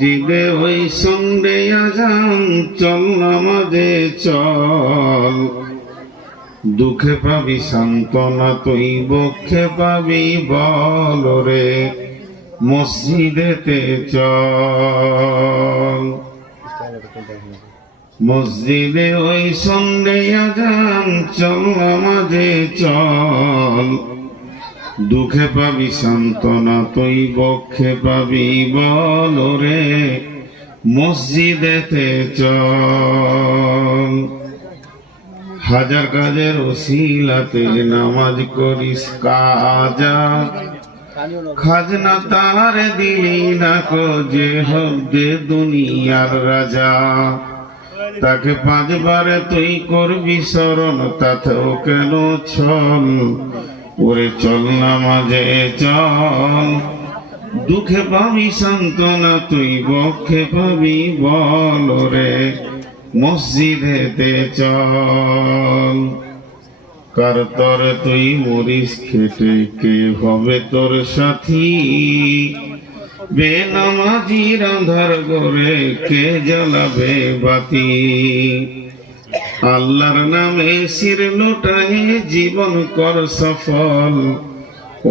মসজিদে ওই সন্ধ্যে আজান, চল নামাজে চল। দুঃখে পাবি সান্ত্বনা তুই, বক্ষে পাবি বল রে, মসজিদেতে চল। মসজিদে ওই সন্ধ্যে আজান, চল নামাজে চল। দুঃখে পাবি সান্ত্বনা তুই, বক্ষে পাবি বল রে, মসজিদেতে চল। হাজার কাজের ওসিলাতে নামাজ করিস কাজা, খাজনা তার দিলি না কো যে হদ্দে দুনিয়ার রাজা। তাকে পাঁচবারে তুই করবি স্মরণ, তাতেও কেন ছল। ওরে চল নামাজে চল, দুঃখে পাবি সান্ত্বনা তুই, বক্ষে পাবি বল রে, মসজিদেতে চল। কার তর তুই মরিস খেটে, কে হবে তোর সাথী? বেনামাজির আঁধার ঘরে কে জ্বালাবে বাতি? আল্লাহর নামে শির লোটায়ে জীবন কর সফল।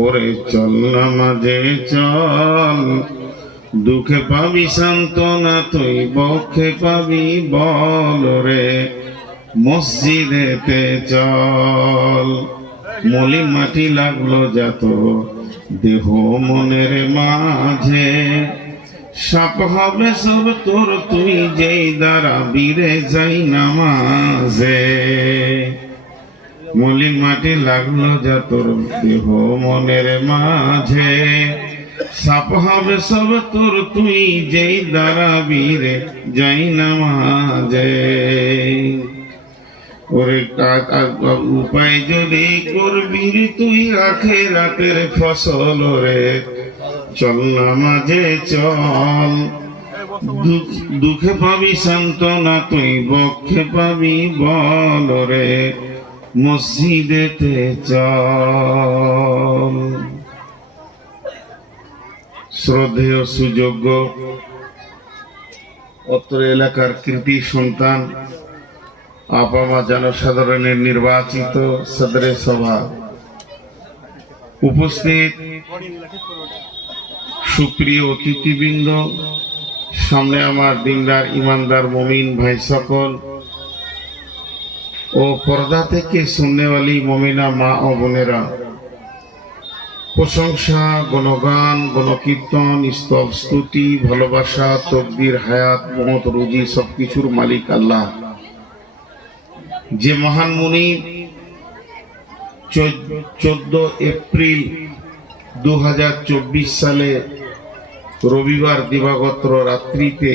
ওরে চল নামাজে চল, দুঃখে পাবি সান্ত্বনা তুই, বক্ষে পাবি বল রে, মসজিদেতে চল। মলিন মাটি লাগলো যত দেহ মনের মাঝে, সাপ হবে সব তোর তুই যেই দাঁড়াবি রে যাই নামাজে। মলিন মাটি লাগলো যা তোর দেহ মনের মাঝে, সাপ হবে সব তোর তুই যেই দাঁড়াবি রে যাই নামাজে। ওরে উপায় যদি করবি তুই আখিরাতের ফসল রে, চল নামাজে চল। দুঃখে পাবি সান্ত্বনা তুই, বক্ষে পাবি বল রে, মসজিদেতে চল। শ্রদ্ধেয় সুযোগ্য অত্র এলাকার কৃতি সন্তান, আপামা জনসাধারণের নির্বাচিত সদরে সভা, উপস্থিত সুপ্রিয় অতিথিবৃন্দ, সামনে আমার দিনদার ইমানদার মুমিন ভাই সকল ও পর্দা থেকে শুননেওয়ালি মুমিনা মা ও বোনেরা, প্রশংসা, গুণগান, গণকীর্তন, স্তব, স্তুতি, ভালোবাসা, তকদির, হায়াত, মত, রুজি সবকিছুর মালিক আল্লাহ। যে মহান মুনি 14 এপ্রিল 2024 সালে রবিবার দিবাগত রাত্রিতে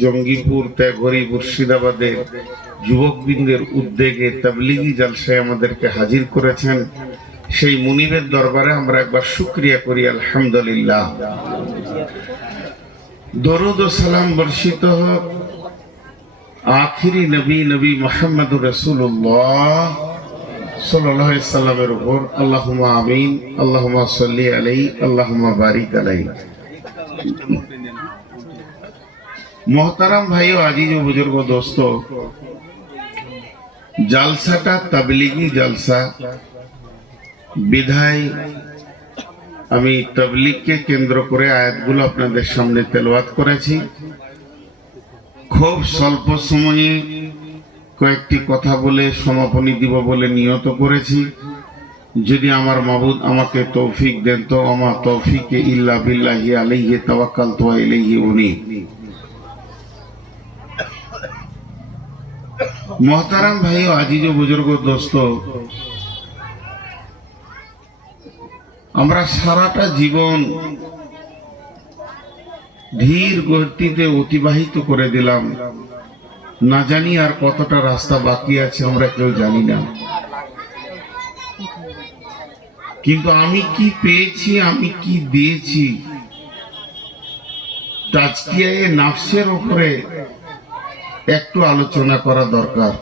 জঙ্গিপুর ত্যাগরি মুর্শিদাবাদে যুবকবৃন্দের উদ্যোগে তাবলীগী জলসায় আমাদেরকে হাজির করেছেন, সেই মুনিরের দরবারে আমরা একবার শুকরিয়া করি আলহামদুলিল্লাহ। দরুদ ও সালাম বর্ষিত হোক আখিরি নবী নবী মুহাম্মদুর রাসূলুল্লাহ সাল্লাল্লাহু আলাইহি সাল্লামের উপর। আল্লাহুম্মা আমিন, আল্লাহুম্মা সাল্লি আলাইহি, আল্লাহুম্মা বারিক আলাইহি। মোহতারাম ভাই ও আজিজ ও বুজুর্গ দোস্ত, জালসাটা তাবলীগী জলসা বিধায় আমি তাবলীগকে কেন্দ্র করে আয়াতগুলো আপনাদের সামনে তেলাওয়াত করেছি। খুব স্বল্প সময়ে কয়েকটি কথা বলে সমাপনী দিব বলে নিয়ত করেছি। যদি আমার মাবুদ আমাকে তৌফিক দেন তো আমার তৌফিকে ইল্লা বিল্লাহি আলাইহি তাওয়াক্কালতু ওয়া ইলাইহি উনীব। মোহতারাম ভাই ও আজিজ ও বুজুর্গ দোস্ত, আমরা সারাটা জীবন ধীর গতিতে অতিবাহিত করে দিলাম, না জানি আর কতটা রাস্তা বাকি আছে আমরা কেউ জানি না। কিন্তু আমি কি পেয়েছি, আমি কি দিয়েছি, তাজকিয়ায়ে নাফসের উপরে একটু আলোচনা করা দরকার।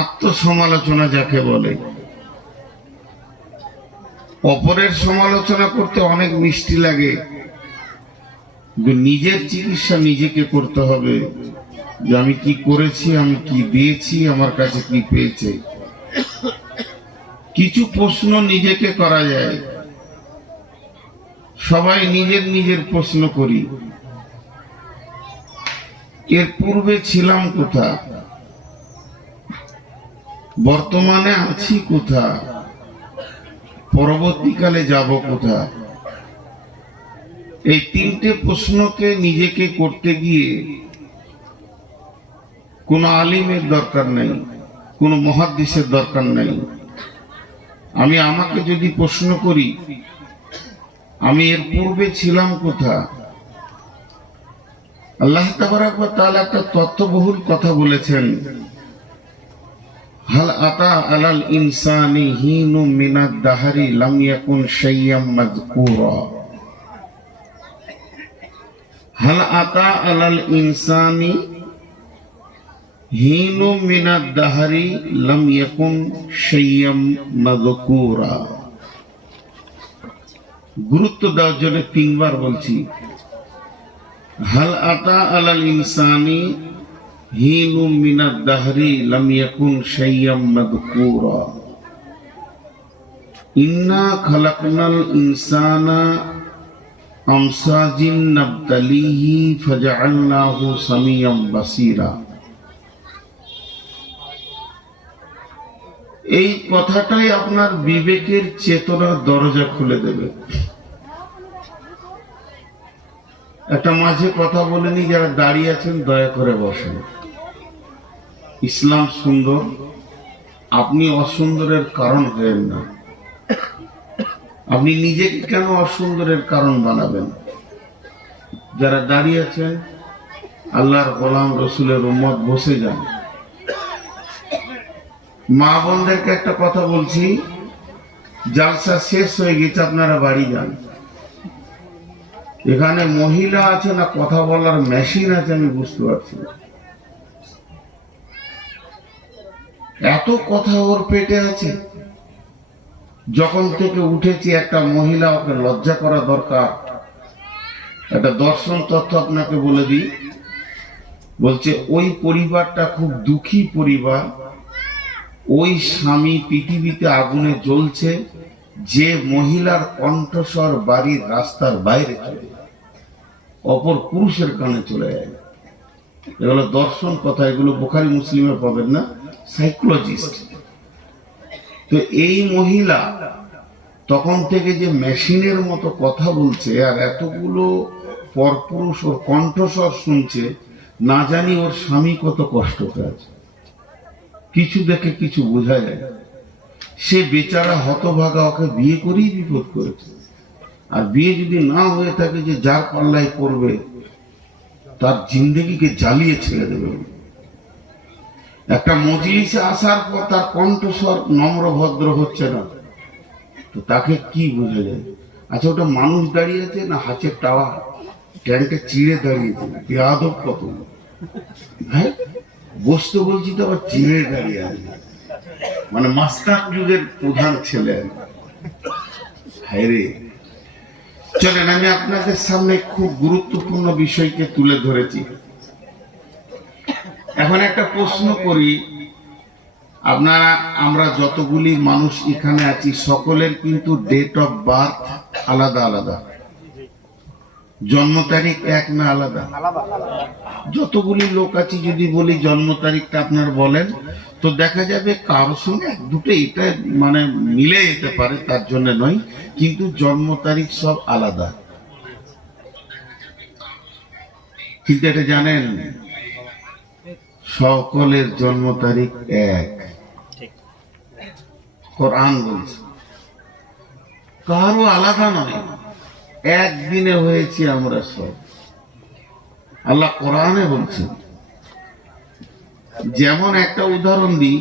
আত্মসমালোচনা যাকে বলে, অপরের সমালোচনা করতে অনেক মিষ্টি লাগে, কিন্তু নিজের চিকিৎসা নিজেকে করতে হবে, যে আমি কি করেছি, আমি কি দিয়েছি, আমার কাছে কি পেয়েছে। কিছু প্রশ্ন নিজেকে করা যায়, সবাই নিজের নিজের প্রশ্ন করি। এর পূর্বে ছিলাম কোথা, বর্তমানে আছি কোথা, পরবর্তীকালে যাব কোথা। এই তিনটে প্রশ্নকে নিজেকে করতে গিয়ে কোন আলিমের দরকার নেই, কোন মুহাদ্দিসের দরকার নেই। আমি আমাকে যদি প্রশ্ন করি, আমি এর পূর্বে ছিলাম কোথা। আল্লাহ তাবারাক ওয়া তাআলা একটা তত্ত্ববহুল কথা বলেছেন, হাল আতা আলাল ইনসানি হিনুম মিনাদ দাহরি লাম ইয়াকুন শাইয়াম মাযকুরা। হাল আতা আলাল ইনসানি হিনুম মিনাদ দাহরি লাম ইয়াকুন শাইয়াম মাযকুরা। গুরুত্ব দেওয়ার জন্য তিনবার বলছি, হাল আতা আলাল ইনসানি হিনুম মিনাদ দাহরি লাম ইয়াকুন শাইয়াম মাযকুরা। ইন্না খালাকনাল ইনসানা আমসাজিন নাবতালিহি ফাজআলনাহু সামিয়াম বাসীরা। এই কথাটাই আপনার বিবেকের চেতনার দরজা খুলে দেবে। একটা মাঝে কথা বলেনি, যারা দাঁড়িয়ে আছেন দয়া করে বসেন। ইসলাম সুন্দর, আপনি অসুন্দরের কারণ হবেন না। আপনি নিজেকে কেন অসুন্দরের কারণ বানাবেন? যারা দাঁড়িয়ে আছেন আল্লাহর গোলাম রসুলের উম্মত, বসে যান। মা বোনদেরকে একটা কথা বলছি, জালসা শেষ হয়ে গেছে, আপনারা বাড়ি যান। এখানে মহিলা আছে না কথা বলার মেশিন আছে আমি বুঝতে পারছি। এত কথা ওর পেটে আছে, যখন থেকে উঠেছি একটা মহিলা, ওকে লজ্জা করা দরকার। একটা দর্শন তথ্য আপনাকে বলে দিই, বলছে ওই পরিবারটা খুব দুঃখী পরিবার। ওই স্বামী পৃথিবীতে আগুনে জ্বলছে, যে মহিলার কণ্ঠস্বর বাড়ির রাস্তার বাইরে চলে যায়, অপর পুরুষের কানে চলে যায়। এগুলো দর্শন কথা, এগুলো বুখারী মুসলিমে পাবেন না, সাইকোলজিস্ট। তো এই মহিলা তখন থেকে যে মেশিনের মতো কথা বলছে, আর এতগুলো পরপুরুষ ওর কণ্ঠস্বর শুনছে, না জানি ওর স্বামী কত কষ্টতে আছে। কিছু দেখে কিছু বোঝা যায়। সে বেচারা হতভাগা, ওকে বিয়ে করেই বিপদ করেছে। আর বিয়ে যদি না হয়ে থাকে, যে যার পাল্লায় পড়বে তার জিন্দেগিকে জ্বালিয়ে ছেড়ে দেবে। একটা মজলিসে আসার পর তার কণ্ঠস্বর নম্র ভদ্র হচ্ছে না, তো তাকে কি বোঝা যায়? আচ্ছা, ওটা মানুষ দাঁড়িয়ে আছে না হাঁচের টাওয়া ট্যাঙ্কে চিড়ে দাঁড়িয়েছে? বেয়াদব কত! হ্যাঁ, বসতে বলছি তো আবার চিড়ে দাঁড়িয়ে আছে, মানে মাস্টার যুগের প্রধান ছেলে। হায়রে! চলেন, আমি আপনাদের সামনে খুব গুরুত্বপূর্ণ বিষয়কে তুলে ধরেছি। এখন একটা প্রশ্ন করি, আপনারা, আমরা যতগুলি মানুষ এখানে আছি, সকলের কিন্তু ডেট অফ বার্থ আলাদা আলাদা। জন্ম তারিখ এক না আলাদা? যতগুলি লোক আছি, যদি বলি জন্ম তারিখটা আপনার বলেন, তো দেখা যাবে কারোর সঙ্গে এক দুটো এটা মানে মিলে যেতে পারে, তার জন্য নয়, কিন্তু জন্ম তারিখ সব আলাদা। কিন্তু এটা জানেন, সকলের জন্ম তারিখ এক। কোরআন বলছে কারো আলাদা নয়, একদিনে হয়েছি আমরা সব। আল্লাহ কোরআনে বলছে। যেমন একটা উদাহরণ দিই,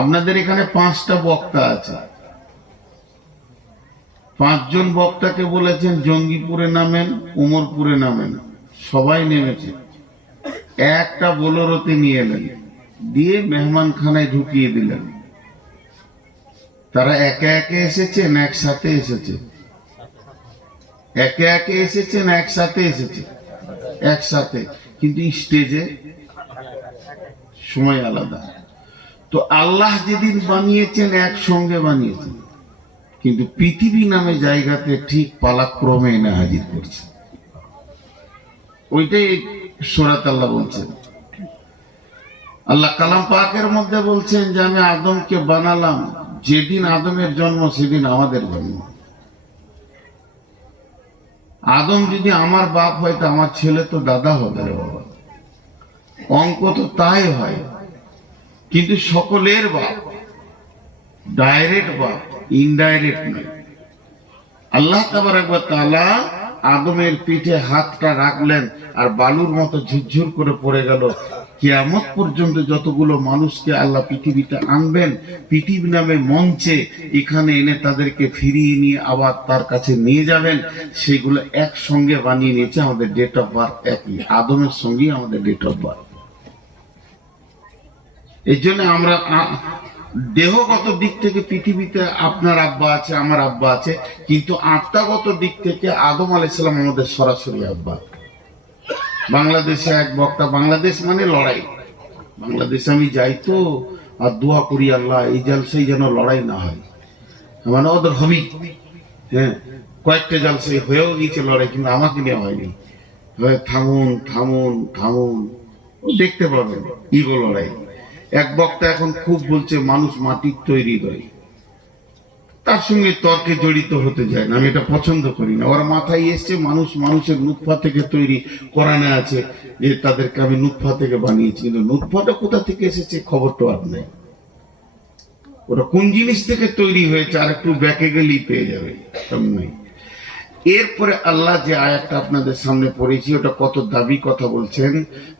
আপনাদের এখানে 5টা বক্তা আছে, 5 জন বক্তাকে বলেছেন জঙ্গিপুরে নামেন, উমরপুরে নামেন, সবাই নেমেছে। একটা বোলেরোতে নিয়ে এলেন, দিয়ে মেহমানখানায় ঢুকিয়ে দিলেন। তারা একে একে এসেছে না একসাথে এসেছে? একে একে এসেছেন, একসাথে এসেছে, একসাথে, কিন্তু স্টেজে সময় আলাদা। তো আল্লাহ যেদিন বানিয়েছেন একসঙ্গে বানিয়েছেন, কিন্তু পৃথিবী নামে জায়গাতে ঠিক পালাক্রমে এনে হাজির করছে। ওইটাই সূরাত আল্লাহ বলছেন। আল্লাহ কালাম পাকের মধ্যে বলছেন যে আমি আদমকে বানালাম, যেদিন আদমের জন্ম সেদিন আমাদের জন্ম। আদম যদি আমার বাপ হয় তো আমার ছেলে তো দাদা হবে রে বাবা, অঙ্ক তো তাই হয়। কিন্তু সকলের বাপ, ডাইরেক্ট বাপ, ইনডাইরেক্ট নয়। আল্লাহ তাবারক ওয়া তাআলা আদমের পিঠে হাতটা রাখলেন আর বালুর মতো ঝুরঝুর করে পড়ে গেল। কিয়ামত পর্যন্ত যতগুলো মানুষকে আল্লাহ পৃথিবীতে আনবেন, পৃথিবী নামে মঞ্চে এখানে এনে তাদেরকে ফিরিয়ে নিয়ে আবার তার কাছে নিয়ে যাবেন, সেগুলো একসঙ্গে বানিয়ে নিয়েছে। আমাদের ডেট অফ বার্থ একই, আদমের সঙ্গেই আমাদের ডেট অফ বার্থ। এই জন্য আমরা দেহগত দিক থেকে পৃথিবীতে আপনার আব্বা আছে, আমার আব্বা আছে, কিন্তু আত্মাগত দিক থেকে আদম আলাইহিস সালাম আমাদের সরাসরি আব্বা। বাংলাদেশে এক বক্তা, বাংলাদেশ মানে লড়াই, বাংলাদেশে আমি যাই তো আর দোয়া করি আল্লাহ এই জালসাই যেন লড়াই না হয়, মানে ওদের হবেই। হ্যাঁ, কয়েকটা জালসাই হয়েও গিয়েছে লড়াই, কিন্তু আমাকে নেওয়া হয়নি। থামুন থামুন থামুন, ও দেখতে পাবেন ইগো লড়াই। এক বক্তা এখন খুব বলছে মানুষ মাটির তৈরি হয়, তার সঙ্গে তর্কে জড়িত হতে যায় না, আমি এটা পছন্দ করি না। ওর মাথায় এসছে মানুষ মানুষের নুতফা থেকে তৈরি, কোরআনে আছে যে তাদেরকে আমি নুতফা থেকে বানিয়েছি, কিন্তু নুতফাটা কোথা থেকে এসেছে খবর তো আর নেই। ওরা কোন জিনিস থেকে তৈরি হয়েছে আর একটু ব্যাকে গেলেই পেয়ে যাবে, নেই। এরপরে আল্লাহ যে আয়াতটা আপনাদের সামনে পড়েছি ওটা কত দাবি কথা বলছেন।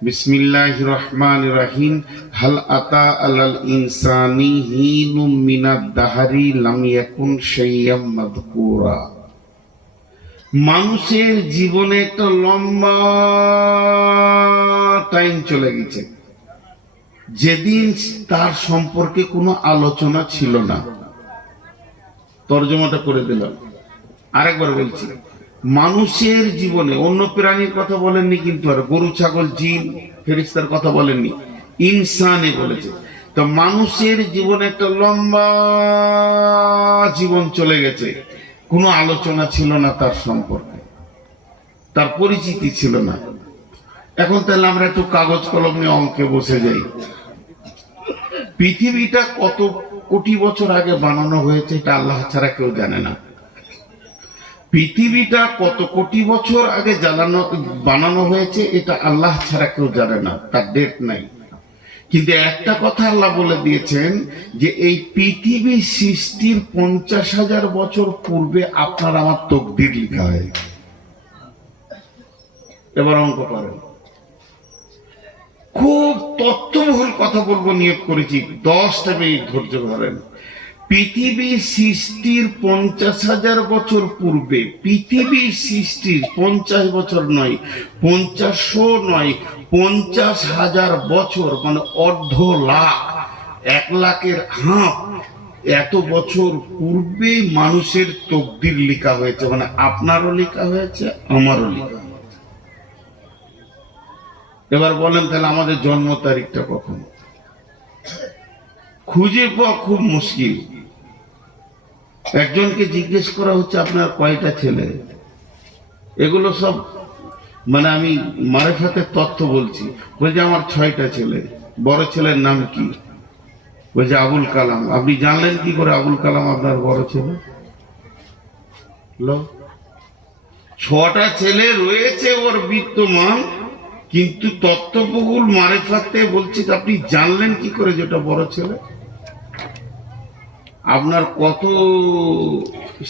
বিসমিল্লাহির রহমানির রহিম, হাল আতা আলাল ইনসানি হিনুম মিনাদ দাহরি লাম ইয়াকুন শাইয়াম মাযকুরা। মানুষের জীবনে একটা লম্বা টাইম চলে গেছে যেদিন তার সম্পর্কে কোনো আলোচনা ছিল না। তর্জমাটা করে দিলাম, আরেকবার বলছি। মানুষের জীবনে, অন্য প্রাণীর কথা বলেননি কিন্তু, আর গরু ছাগল জিন ফেরেশতার কথা বলেননি, ইনসানে বলেছে। তো মানুষের জীবনে একটা লম্বা জীবন চলে গেছে, কোনো আলোচনা ছিল না তার সম্পর্কে, তার পরিচিতি ছিল না। এখন তাহলে আমরা একটু কাগজ কলম নিয়ে অঙ্কে বসে যাই। পৃথিবীটা কত কোটি বছর আগে বানানো হয়েছে এটা আল্লাহ ছাড়া কেউ জানে না। পৃথিবীটা কত কোটি বছর আগে বানানো হয়েছে এটা আল্লাহ ছাড়া কেউ জানে না, তার ডেট নাই। কিন্তু একটা কথা আল্লাহ বলে দিয়েছেন যে এই পৃথিবী সৃষ্টির 50,000 বছর পূর্বে আপনার আমার তকদির লেখা হয়। এবার অঙ্ক করেন। খুব তথ্যবহুল কথা বলবো নিয়োগ করেছি, 10টা মিনিট ধৈর্য ধরেন। পৃথিবী সৃষ্টির 50,000 বছর পূর্বে, পৃথিবী সৃষ্টির 50 বছর নয়, 50 নয়, 50,000 বছর, মানে অর্ধ লাখ, 1 লাখের হাফ, এত বছর পূর্বে মানুষের তকদির লেখা হয়েছে। মানে আপনারও লেখা হয়েছে, আমারও লেখা হয়েছে। এবার বলেন তাহলে আমাদের জন্ম তারিখটা কখন? খুঁজে পাওয়া খুব মুশকিল। একজনকে জিজ্ঞেস করা হচ্ছে আপনার কয়টা ছেলে, এগুলো সব মানে আমি মারেফাতের তথ্য বলছি। বলছে আমার 6টা ছেলে। বড় ছেলের নাম কি? বলছে আবুল কালাম। আপনি জানলেন কি করে আবুল কালাম আপনার বড় ছেলে? 6টা ছেলে রয়েছে ওর বিদ্যমান, কিন্তু তত্ত্ববহুল মারেফাতে বলছি আপনি জানলেন কি করে যেটা বড় ছেলে? আপনার কত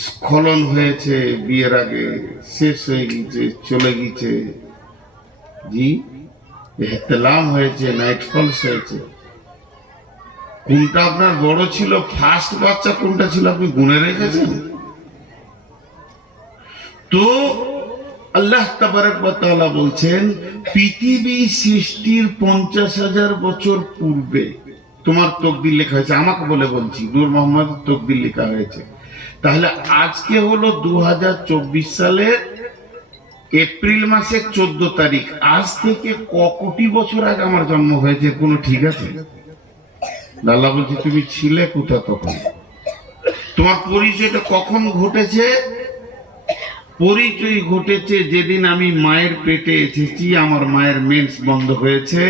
স্খলন হয়েছে বিয়ের আগে, শেষ হয়ে গেছে, চলে গেছে, জি ইহতিলাম হয়েছে, নাইট ফলস হয়েছে। কোনটা আপনার বড় ছিল, ফার্স্ট বাচ্চা কোনটা ছিল আপনি গুনে রেখেছেন? তো আল্লাহ তাবারক ওয়া তাআলা বলছেন পৃথিবী সৃষ্টির 50,000 বছর পূর্বে তোমার তকদির লেখা হয়েছে। আমাকে বলে বলছি, নূর মোহাম্মদ তকদির লেখা হয়েছে। তাহলে আজকে হলো 2024 সালের এপ্রিল মাসের 14 তারিখ, আজ থেকে কোটি বছর আগে আমার জন্ম হয়েছে, কোনো ঠিক আছে? আল্লাহ বলছে তুমি ছিলে কোথা তখন? তোমার পরিচয়টা কখন ঘটেছে? পরিচয় ঘটেছে যেদিন আমি মায়ের পেটে এসেছি, আমার মায়ের মেন্স বন্ধ হয়েছে।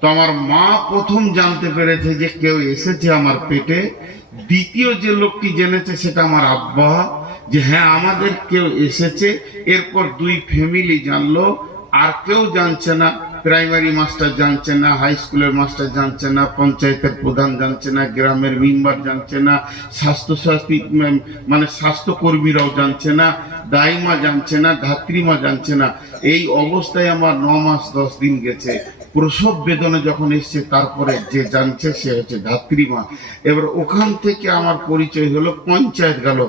তো আমার মা প্রথম জানতে পেরেছে যে কেউ এসেছে আমার পেটে। দ্বিতীয় যে লোকটি জেনেছে সেটা আমার আব্বা, যে হ্যাঁ আমাদের কেউ এসেছে। এরপর 2 ফ্যামিলি জানলো, আর কেউ জানছে না। প্রাইমারি মাস্টার জানছে না, হাই স্কুলের মাস্টার জানছে না, পঞ্চায়েতের প্রধান জানছে না, গ্রামের মেম্বার জানছে না, স্বাস্থ্যসাথী মানে স্বাস্থ্যকর্মীরাও জানছে না, দাইমা জানছে না, ধাত্রীমা জানছে না। এই অবস্থায় আমার 9 মাস 10 দিন গেছে। প্রসব বেদনা যখন এসছে তারপরে যে জানছে সে হচ্ছে ধাত্রীমা। এবার ওখান থেকে আমার পরিচয় হলো, পঞ্চায়েত গেল,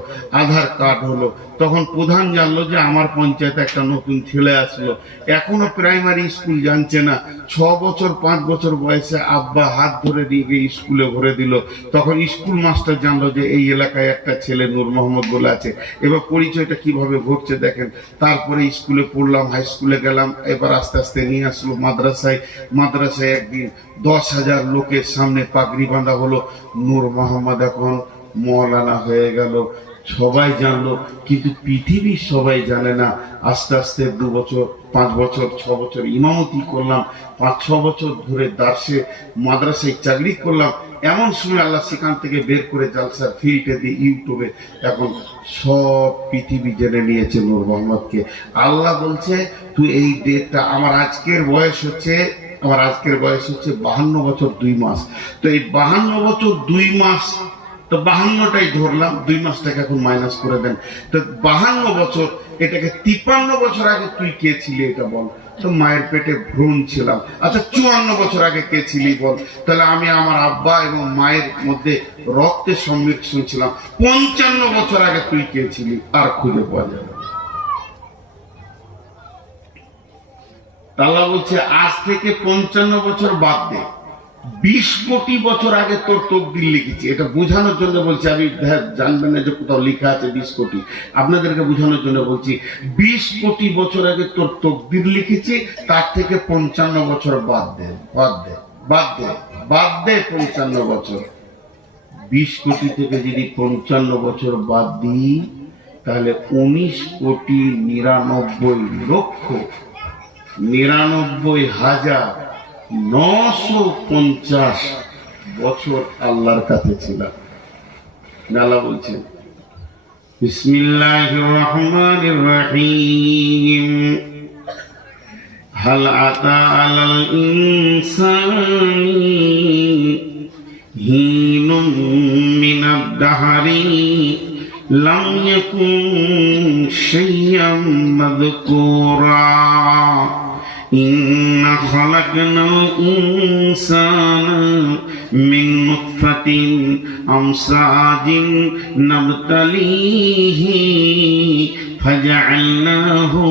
আধার কার্ড হলো, তখন প্রধান জানলো যে আমার পঞ্চায়েতে একটা নতুন ছেলে আসলো। এখনো প্রাইমারি স্কুল জানছে না। 6 বছর 5 বছর বয়সে আব্বা হাত ধরে নিয়ে গিয়ে স্কুলে ভরে দিল। তখন স্কুল মাস্টার জানলো যে এই এলাকায় একটা ছেলে নূর মোহাম্মদ বলে আছে। এবার পরিচয়টা কিভাবে ঘটছে দেখেন। তারপরে স্কুলে পড়লাম, হাই স্কুলে গেলাম, এবার আস্তে আস্তে নিয়ে আসলো মাদ্রাসায়। মাদ্রাসায় একদিন 10,000 লোকের সামনে পাগড়ি বাঁধা হলো। নূর মোহাম্মদ এখন মৌলানা হয়ে গেল, সবাই জানলো। কিন্তু পৃথিবীর সবাই জানে না। আস্তে আস্তে 2 বছর 5 বছর 6 বছর ইমামতি করলাম, 5-6 বছর ধরে দার্সে মাদ্রাসায় চাকরি করলাম। এমন সময় আল্লাহ সেখান থেকে বের করে জালসার ফিল্ডে দিয়ে ইউটিউবে এখন সব পৃথিবী জেনে নিয়েছে নূর মোহাম্মদকে। আল্লাহ বলছে তুই এই ডেটটা, আমার আজকের বয়স হচ্ছে 52 বছর 2 মাস। তো এই 52 বছর 2 মাস, তো 52টাই ধরলাম, 2 মাসটাকে এখন মাইনাস করে দেন। তো 52 বছর, এটাকে 53 বছর আগে তুই কে ছিলি এটা বল। তো মায়ের পেটে ভ্রূণ ছিলাম। আচ্ছা 54 বছর আগে কে ছিলি বল। তাহলে আমি আমার আব্বা এবং মায়ের মধ্যে রক্তের সংমিশ্রণ ছিলাম। 55 বছর আগে তুই কে ছিলি, আর খুঁজে পাওয়া যাবে। আল্লাহ বলছে আজ থেকে 55 বছর বাদ দে, 20 কোটি বছর আগে তোর তকদির লিখেছি। এটা বোঝানোর জন্য বলছি, আমি জানবেন না যে কোথাও লেখা আছে 20 কোটি, আপনাদেরকে বোঝানোর জন্য বলছি। 20 কোটি বছর আগে তোর তকদির লিখেছি, তার থেকে 55 বছর বাদ দে, বাদ দে, বাদ দে, বাদ দে 55 বছর। 20 কোটি থেকে যদি 55 বছর বাদ দিই, তাহলে 19,99,950 বছর আল্লাহর কাছে ছিলাম। আল্লাহ বলছেন বিসমিল্লাহির রহমানির রহিম, হাল আতা আলাল ইনসানি হিনুম মিনাদ দাহরি লাম ইয়াকুন শাইয়্যাম মাযকুরা ইন্না খালাকনাল ইনসানা মিন নুতফাতিন আমসাজিন নাবতালিহি ফাজআলনাহু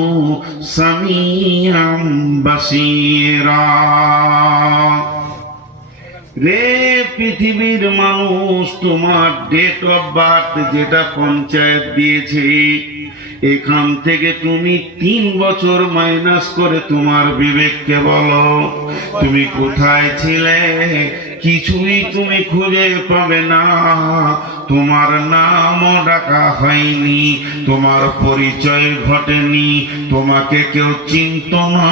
সামিআম বাসীরা। রে পৃথিবীর মানুষ, তোমার ডেট অফ বার্থ যেটা পঞ্চায়েত দিয়েছে, এখান থেকে তুমি 3 বছর মাইনাস করে তোমার বিবেককে বলো তুমি কোথায় ছিলে। কিছুই তুমি খুঁজে পাবে না। তোমার নামও ডাকা হয়নি, তোমার পরিচয় ঘটেনি, তোমাকে কেউ চিনত না,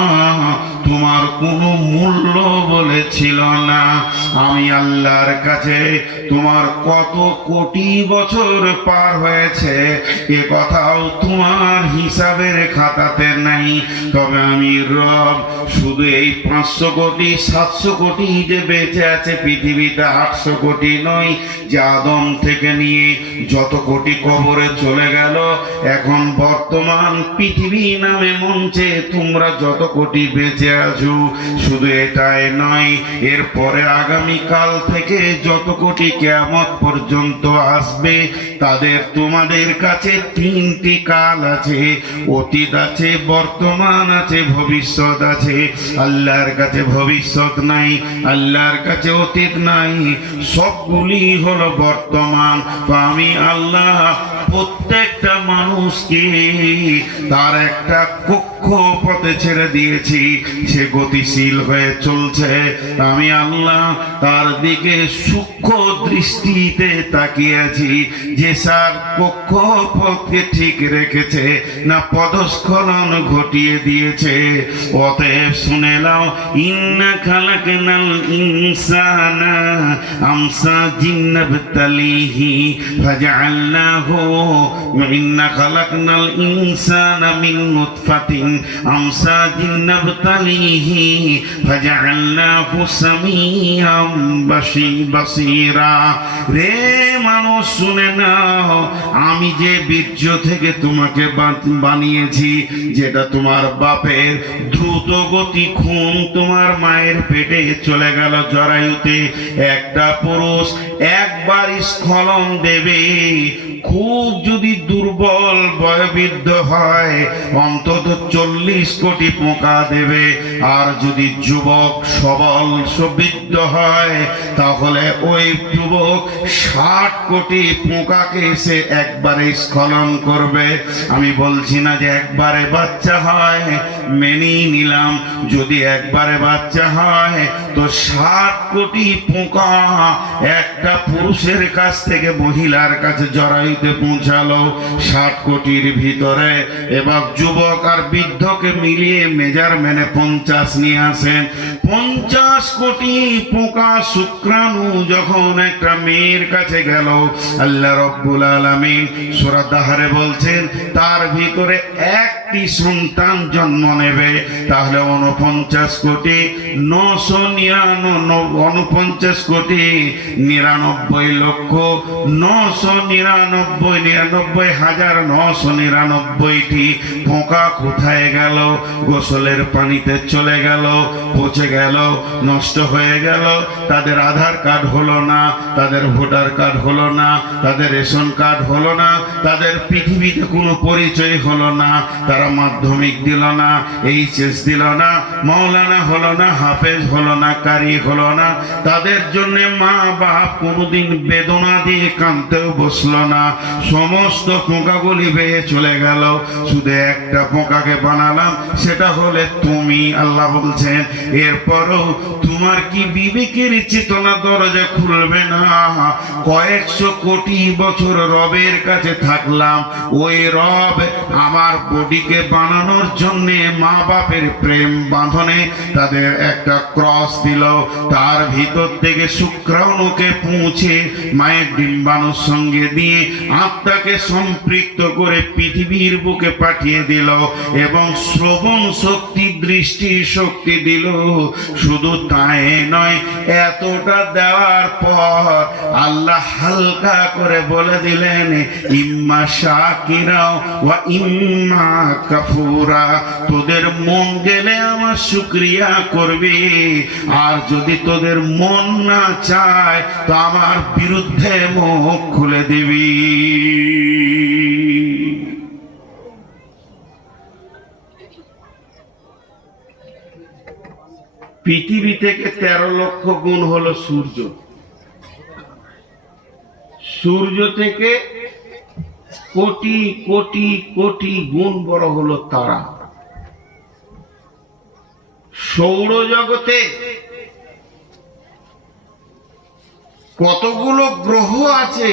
তোমার কোনো মূল্য বলেছিল না। আমি আল্লাহর কাছে তোমার কত কোটি বছর পার হয়েছে এ কথাও তোমার হিসাবের খাতাতে নাই। তবে আমি রব শুধু এই 500 কোটি 700 কোটি যে বেঁচে আছে পৃথিবীতে, 800 কোটি নয়, যে আদম থেকে নিয়ে যত কোটি কবরে চলে গেল, এখন বর্তমান পৃথিবী নামে মঞ্চে তোমরা যত কোটি বেঁচে আছো, শুধু এটাই নয়, এরপরে আগামী কাল থেকে যত কোটি কিয়ামত পর্যন্ত আসবে, তাদের তোমাদের কাছে 3টি কাল আছে, অতীত আছে, বর্তমান আছে, ভবিষ্যৎ আছে। আল্লাহর কাছে ভবিষ্যৎ নাই, আল্লাহর কাছে অতীত নাই, সবগুলি হলো বর্তমান। তো আমি আল্লাহ প্রত্যেকটা মানুষকে তার একটা কক্ষপথে ছেড়ে দিয়েছি, সে গতিশীল হয়ে চলছে। আমি আল্লাহ তার দিকে সূক্ষ্ম দৃষ্টিতে তাকিয়েছি যে স্যার কক্ষপথকে ঠিক রেখেছে না পদস্খলন ঘটিয়ে দিয়েছে। অতএব শুনে নাও, ইন্না খালাকনাল ইনসানা আমসাজিন নাবতালিহি ফাজআলনাহু ইন্না খালাকনাল ইনসানা মিন নুতফাতিন আমসাজিন নাবতালিহি ফাজআলনাহু সামিআম বাসীরা। রে মানুষ শুনে নাও, আমি যে বীর্য থেকে তোমাকে বানিয়েছি, যেটা তোমার বাপের দ্রুত গতি খুন তোমার মায়ের পেটে চলে গেল জরায়ুতে। একটা পুরুষ একবার স্খলন দেবে, খুব যদি দুর্বল বয়োবৃদ্ধ হয় অন্তত 40 কোটি পোকা দেবে। আর যদি যুবক সবল সুবৃদ্ধ হয় তাহলে ওই যুবক 60 কোটি পোকাকে সে একবারে স্খলন করবে। আমি বলছি না যে একবারে বাচ্চা হয়, মেনেই নিলাম যদি একবারে বাচ্চা হয় তো 60 কোটি পোকা একটা পুরুষের কাছ থেকে মহিলার কাছে জরায়ুতে পৌঁছালো। 60 কোটির ভিতরে এবার যুবক আর বৃদ্ধকে মিলিয়ে মেজারমেন্টে 50 নিয়ে আসেন। 50 কোটি পোকা শুক্রাণু যখন একটা মেয়ের কাছে গেল, আল্লাহ রাব্বুল আলামিন সূরা দাহরে বলছেন তার ভিতরে একটি সন্তান জন্ম নেবে। তাহলে 49 কোটি 49 কোটি 99 লক্ষ 999,999টি পোকা কোথায় গেল? গোসলের পানিতে চলে গেল, পচে গেল, নষ্ট হয়ে গেল। তাদের আধার কার্ড হলো না, তাদের ভোটার কার্ড হলো না, তাদের রেশন কার্ড হলো না, তাদের পৃথিবীতে কোনো পরিচয় হলো না, তারা মাধ্যমিক দিল না, এইচএস দিল না, মাওলানা হলো না, হাফেজ হলো না, কারি হলো না। তাদের জন্য মা বাপ কোনোদিন বেদনা দিয়ে কাঁদতেও বসলো না। সমস্ত পোকাগুলি বেয়ে চলে গেল, শুধু একটা পোকাকে বানালাম, সেটা হলে তুমি। আল্লাহ বলছেন এরপরও তোমার কি বিবেকের চেতনা দরজা খুলবে না? কয়েকশো কোটি বছর রবের কাছে থাকলাম, ওই রব আমার বডিকে বানানোর জন্য মা বাপের প্রেম বাঁধনে তাদের একটা ক্রস দিল, তার ভিতর থেকে শুক্রাণুকে পৌঁছে মায়ের ডিম্বাণুর সঙ্গে দিয়ে আত্মাকে সম্পৃক্ত করে পৃথিবীর বুকে পাঠিয়ে দিল এবং শ্রবণ শক্তি, দৃষ্টি শক্তি দিল। শুধু তাই নয়, এতটা দেওয়ার পর আল্লাহ হালকা করে বলে দিলেন ইম্মা শাকিরা ওয়া ইম্মা কাফুরা। তোদের মন গেলে আমার শুকরিয়া করবি, আর যদি তোদের মন না চায় তো আমার বিরুদ্ধে মুখ খুলে দিবি। পৃথিবী থেকে 13 লক্ষ গুণ হলো সূর্য, সূর্য থেকে কোটি কোটি কোটি গুণ বড় হলো তারা। সৌরজগতে কতগুলো গ্রহ আছে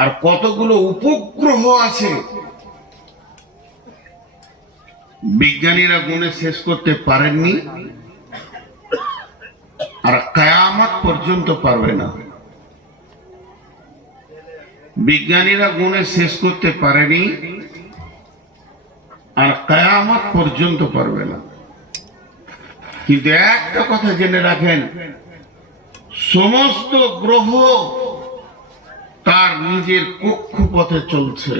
আর কতগুলো উপগ্রহ আছে বিজ্ঞানীরা গুণে শেষ করতে পারেননি, আর কিয়ামত পর্যন্ত পারবে না। বিজ্ঞানীরা গুণে শেষ করতে পারেনি, আর কিয়ামত পর্যন্ত পারবে না। কিন্তু একটা কথা জেনে রাখেন, সমস্ত গ্রহ তার নিজের কক্ষপথে চলছে।